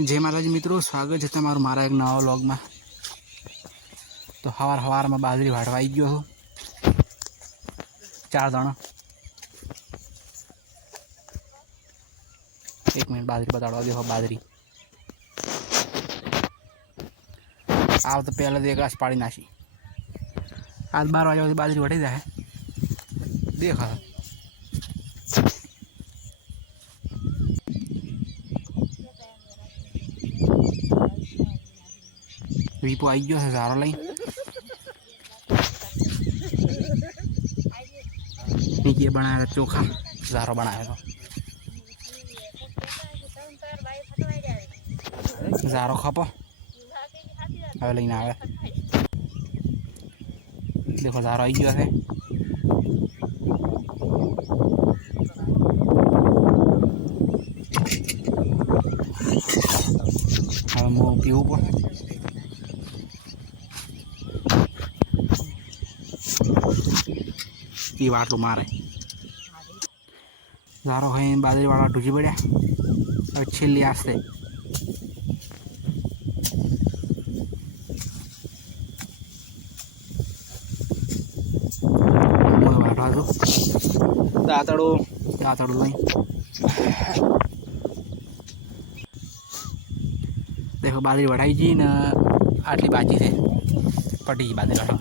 जय माताजी मित्रों, स्वागत है तमाરું मारा एक नवा व्लॉग में। तो हवार में बाजरी वाटवा आई गयो हूँ 4 दाणा। 1 मिनट बाजरी बताड़वा देखो। बाजरी आव तो पहले एक ग्लास पाड़ी नाखी। आज 12 वाग्या बाजरी वटी जाए देखा। वीपो आई गयो है ज़ारो लई नीचे बनाया चोखा ज़ारो बनाया तो ज़ारो खपो हवे लईने आवे। देखो ज़ारो आई गयो है। हवे मु पीवू पड़े। पीवा आटलू मारे ज़ारो है। बाजरी वाला ढूजी पड़ा और छेली आस्ते दातड़ो नहीं। देखो बाजरी वढ़ाई जी ने आटली बाजी है पटी बाजरी वढ़ा।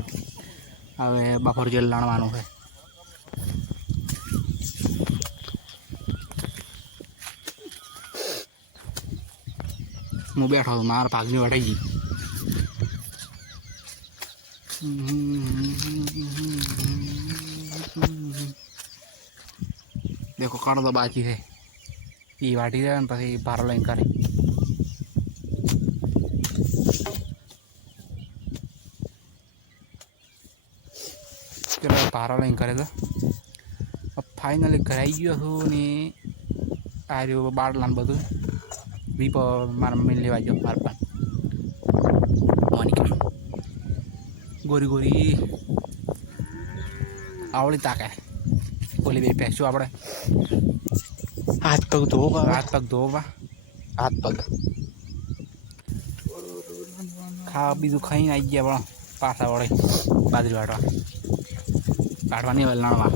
हवे बपोर जेल लाणवानुं है। હું બેઠો માર ભાગની વઢાઈ ગઈ। देखो कर दो बाकी है ये वाटी जाए पी भारो लाइन करे। चलो भारो लाइन करे तो अब फाइनली घर आई गयो हूँ ने आ रो बाटला बधु वीपो मार मम्मी लेवा गयो। मार पान गोरी गोरी आवड़ी ताके बोली बे पैसो आपड़े हाथ पग धोवा हाथ पग खा बीजू खाई आई गया बड़ा पासा वड़े बाजरी वाटवा नहीं लाणवा।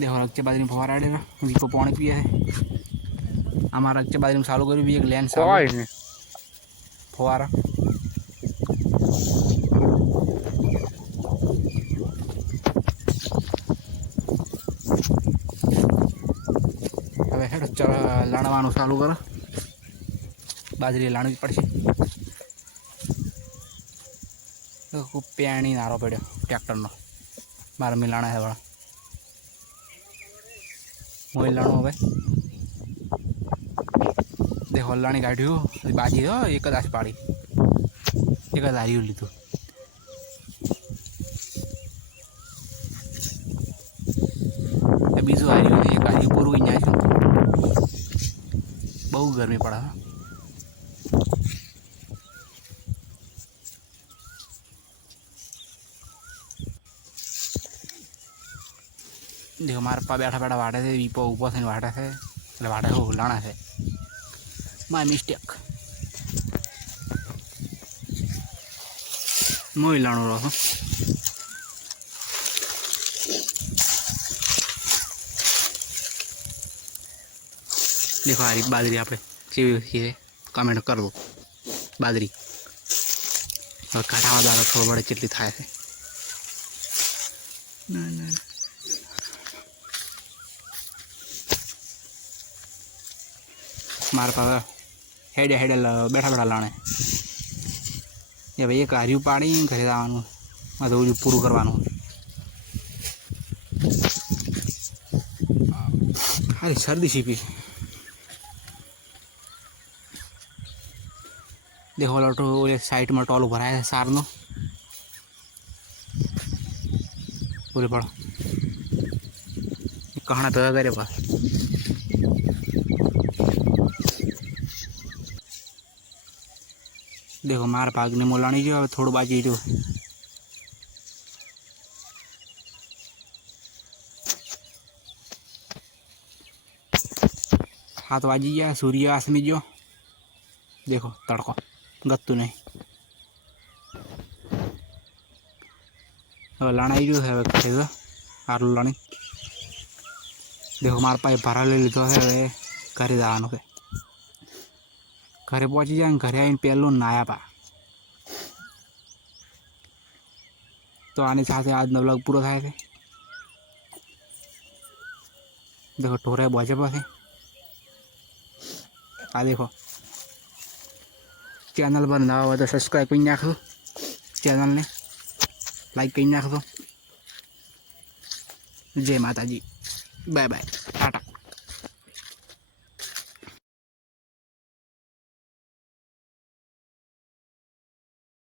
देखो रक्चे बाजरी में फवारा आड़े वीपो पानी पिए है। हमारा रक्चे बाजरी में चालू करी भी एक लेंस फवारा हवे हेड लाणवानुं चालू कर। बाजरी लाणवी पड़शे। खूब पेणी नारो पड्यो ट्रेक्टरनो मारे मिलाणा है वाला मोई लाणो। हवे देखो लाणी काढ्यू बाजी हो एक ज आश पाड़ी एक ज हार्यू लीधु। बीजू हार्यू एक हार्यू पूरु ही जाए। बहु गर्मी पड़ा। देखो मार पा बैठा बैठा वाटे थे वीपो ऊपर से वाटे थे એટલે વાટે હો લાણા છે માય મિસ્ટેક મોય લાણો રહો। देखो आ रही बाजरी आपने केवी है कमेंट कर दो। बाजरी और काटावा द्वारा थोड़ा बड़े चेटली थाय है। मार पास हेडे हेडे बैठा बैठा लाने ये भाई एक हार्यू पाड़ी घरे जवानुं मतलब पूरू करवानुं। अरे सर्दी छीपी देखो लटो साइड में टॉल भराया है सार नो पूरे पड़ा कहना पे करे पास। देखो मार भाग ने मोलाणी जो थोड़ा बाजी जो 7 वाजी गया, सूर्य आसमी जो देखो तड़को गत्तू नहीं लड़ाई जो है करे तो आलू लड़ी देखो मार पास भरा ले लीधो है हवे घरे जवानुं है। घरे पहुंची जाए घरे आईने पहलू नाया पा। तो आने साथ आज नो व्लॉग पूरा थाय छे। देखो टोरे पहुंचे पासे आ देखो चैनल पर नवा हो तो सब्सक्राइब कर नाखो, चैनल ने लाइक कर नाखो। जय माता जी, बाय बाय।